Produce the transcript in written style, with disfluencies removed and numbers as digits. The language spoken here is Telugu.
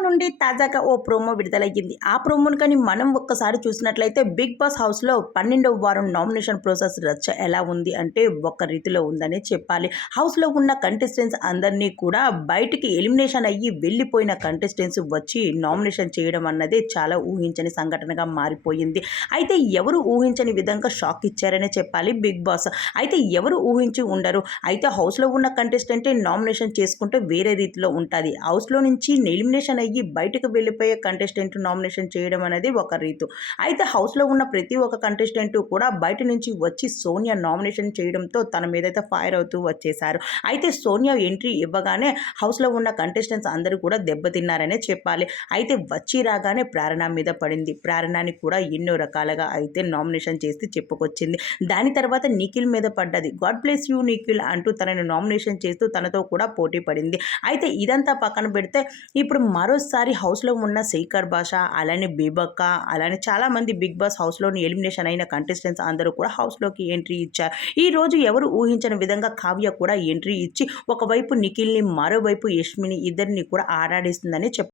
నుండి తాజాగా ఓ ప్రోమో విడుదలయ్యింది. ఆ ప్రోమోను కానీ మనం ఒక్కసారి చూసినట్లయితే 'బిగ్ బాస్' హౌస్‌లో 12వ వారం నామినేషన్ ప్రాసెస్ రచ్చ ఎలా ఉంది అంటే ఒక రీతిలో ఉందనే చెప్పాలి. హౌస్‌లో ఉన్న కంటెస్టెంట్స్ అందరినీ కూడా బయటికి ఎలిమినేషన్ అయ్యి వెళ్ళిపోయిన కంటెస్టెంట్స్ వచ్చి నామినేషన్ చేయడం అన్నది చాలా ఊహించని సంఘటనగా మారిపోయింది. అయితే ఎవరు ఊహించని విధంగా షాక్ ఇచ్చారనే చెప్పాలి 'బిగ్ బాస్'. అయితే ఎవరు ఊహించి ఉండరు. అయితే హౌస్‌లో ఉన్న కంటెస్టెంటే నామినేషన్ చేసుకుంటే వేరే రీతిలో ఉంటది. హౌస్‌లో నుంచి ఎలిమినేషన్ అయ్యి బయటకు వెళ్ళిపోయే కంటెస్టెంట్ నామినేషన్ చేయడం అనేది ఒక రీతు. అయితే హౌస్‌లో ఉన్న ప్రతి ఒక్క కంటెస్టెంట్ కూడా బయట నుంచి వచ్చి సోనియా నామినేషన్ చేయడంతో తన మీదైతే ఫైర్ అవుతూ వచ్చేశారు. అయితే సోనియా ఎంట్రీ ఇవ్వగానే హౌస్‌లో ఉన్న కంటెస్టెంట్స్ అందరూ కూడా దెబ్బతిన్నారనే చెప్పాలి. అయితే వచ్చి రాగానే ప్రేరణ మీద పడింది. ప్రేరణని కూడా ఎన్నో రకాలుగా అయితే నామినేషన్ చేసి చెప్పుకొచ్చింది. దాని తర్వాత నిఖిల్ మీద పడ్డది. గాడ్ బ్లెస్ యూ నిఖిల్ అంటూ తనని నామినేషన్ చేస్తూ తనతో కూడా పోటీ పడింది. అయితే ఇదంతా పక్కన పెడితే ఇప్పుడు మరోసారి హౌస్‌లో ఉన్న శేఖర్ భాష, అలానే బేబక్క, అలానే చాలామంది బిగ్ బాస్ హౌస్‌లోని ఎలిమినేషన్ అయిన కంటెస్టెంట్స్ అందరూ కూడా హౌస్‌లోకి ఎంట్రీ ఇచ్చారు. ఈరోజు ఎవరు ఊహించని విధంగా కావ్య కూడా ఎంట్రీ ఇచ్చి ఒకవైపు నిఖిల్‌ని, మరోవైపు యష్మిని ఇద్దరిని కూడా ఆరాడిస్తుందని